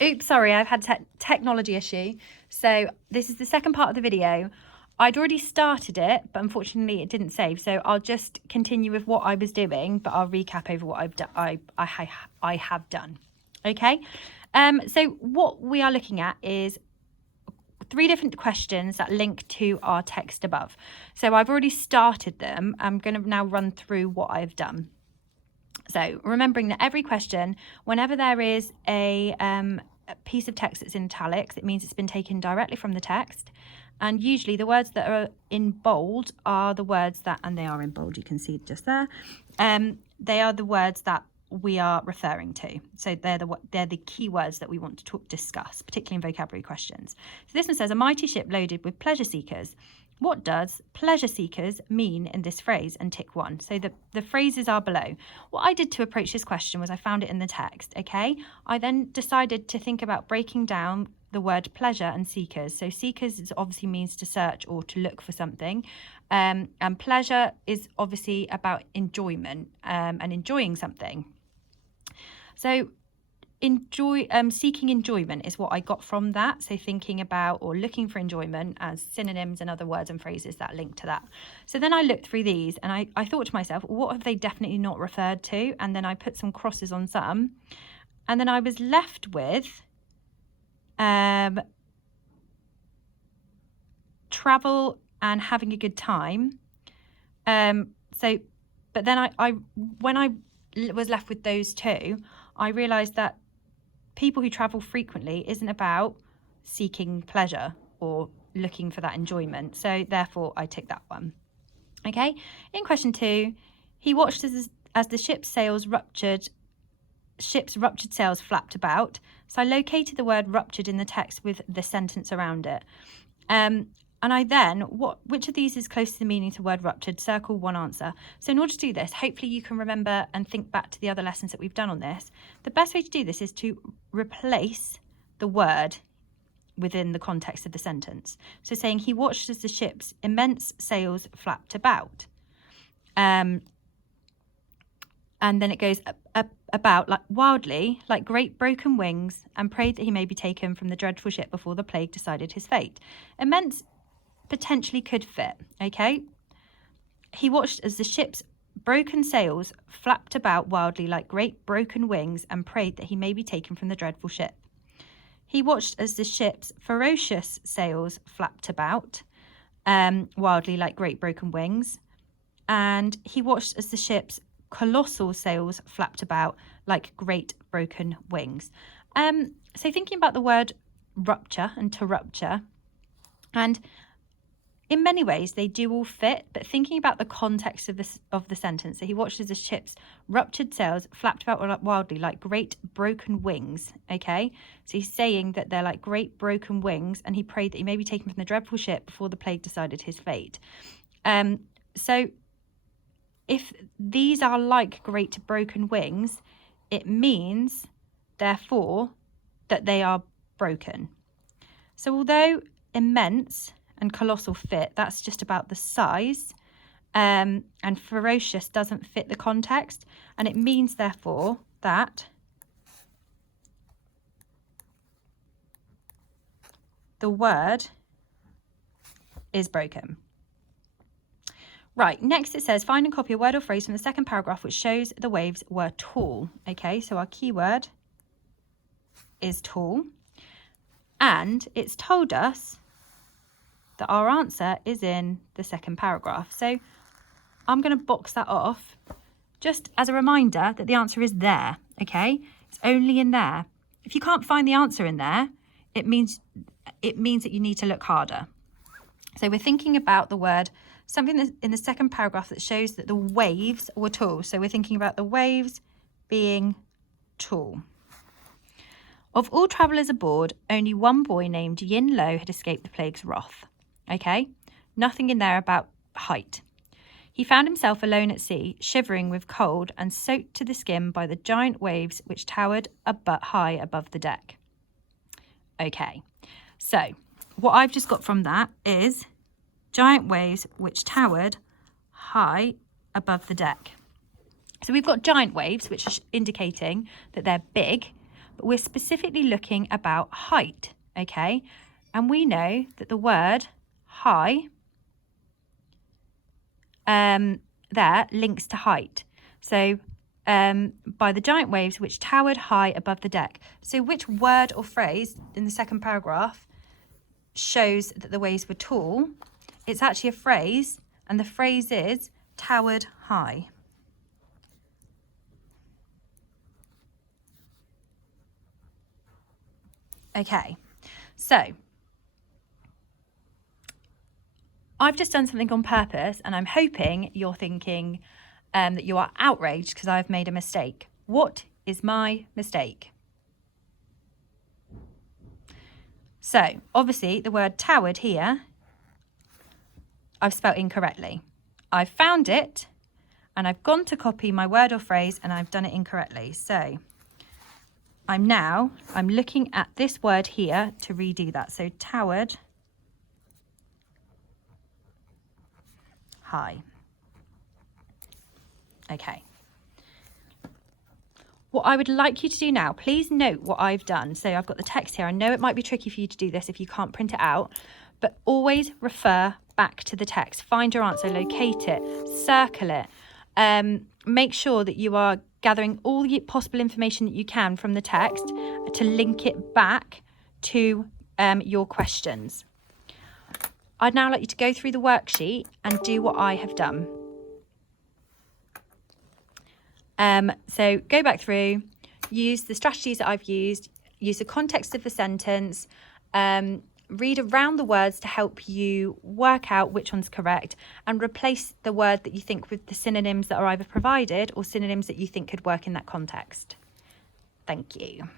Oops, sorry, I've had technology issue. So this is the second part of the video. I'd already started it, but unfortunately it didn't save. So I'll just continue with what I was doing, but I'll recap over what I've done. I have done. Okay. So what we are looking at is 3 different questions that link to our text above. So I've already started them. I'm going to now run through what I've done. So remembering that every question, whenever there is a piece of text that's in italics, it means it's been taken directly from the text. And usually the words that are in bold are the words that, and they are in bold, you can see just there, they are the words that we are referring to. So they're the key words that we want to discuss, particularly in vocabulary questions. So this one says, a mighty ship loaded with pleasure seekers. What does pleasure seekers mean in this phrase? And tick 1. So the phrases are below. What I did to approach this question was I found it in the text, okay? I then decided to think about breaking down the word pleasure and seekers. So seekers is obviously means to search or to look for something. And pleasure is obviously about enjoyment and enjoying something. So seeking enjoyment is what I got from that. So thinking about or looking for enjoyment as synonyms and other words and phrases that link to that. So then I looked through these and I thought to myself, what have they definitely not referred to? And then I put some crosses on some. And then I was left with travel and having a good time. But then when I was left with those 2, I realised that people who travel frequently isn't about seeking pleasure or looking for that enjoyment. So therefore, I tick that one. Okay. In question 2, he watched as the ship's ruptured sails flapped about. So I located the word ruptured in the text with the sentence around it. And I then, which of these is close to the meaning to the word ruptured? Circle one answer. So in order to do this, hopefully you can remember and think back to the other lessons that we've done on this. The best way to do this is to replace the word within the context of the sentence. So saying he watched as the ship's immense sails flapped about. And then it goes about like wildly, like great broken wings, and prayed that he may be taken from the dreadful ship before the plague decided his fate. Immense potentially could fit, okay? He watched as the ship's broken sails flapped about wildly like great broken wings and prayed that he may be taken from the dreadful ship. He watched as the ship's ferocious sails flapped about wildly like great broken wings. And he watched as the ship's colossal sails flapped about like great broken wings. So thinking about the word rupture and to rupture, and in many ways they do all fit, but thinking about the context of the sentence, so he watched as the ship's ruptured sails flapped about wildly like great broken wings, okay? So he's saying that they're like great broken wings, and he prayed that he may be taken from the dreadful ship before the plague decided his fate. So if these are like great broken wings, it means, therefore, that they are broken. So although immense and colossal fit, that's just about the size, and ferocious doesn't fit the context, and it means, therefore, that the word is broken. Right, next it says, find and copy a word or phrase from the second paragraph which shows the waves were tall. Okay, so our keyword is tall. And it's told us that our answer is in the second paragraph. So I'm going to box that off just as a reminder that the answer is there, okay? It's only in there. If you can't find the answer in there, it means that you need to look harder. So we're thinking about the word, something that's in the second paragraph that shows that the waves were tall. So we're thinking about the waves being tall. Of all travellers aboard, only one boy named Yin Lo had escaped the plague's wrath. Okay, nothing in there about height. He found himself alone at sea, shivering with cold and soaked to the skin by the giant waves which towered high above the deck. Okay, so what I've just got from that is giant waves which towered high above the deck. So we've got giant waves, which is indicating that they're big, but we're specifically looking about height, okay? And we know that the word high there links to height. So by the giant waves which towered high above the deck. So which word or phrase in the second paragraph shows that the waves were tall? It's actually a phrase, and the phrase is towered high. Okay, so I've just done something on purpose, and I'm hoping you're thinking that you are outraged because I've made a mistake. What is my mistake? So obviously the word towered here, I've spelt incorrectly. I've found it and I've gone to copy my word or phrase and I've done it incorrectly. So I'm looking at this word here to redo that. So towered high. Okay. What I would like you to do now, please note what I've done. So I've got the text here. I know it might be tricky for you to do this if you can't print it out, but always refer back to the text. Find your answer, locate it, circle it. Make sure that you are gathering all the possible information that you can from the text to link it back to your questions. I'd now like you to go through the worksheet and do what I have done. So go back through, use the strategies that I've used, use the context of the sentence, read around the words to help you work out which one's correct, and replace the word that you think with the synonyms that are either provided or synonyms that you think could work in that context. Thank you.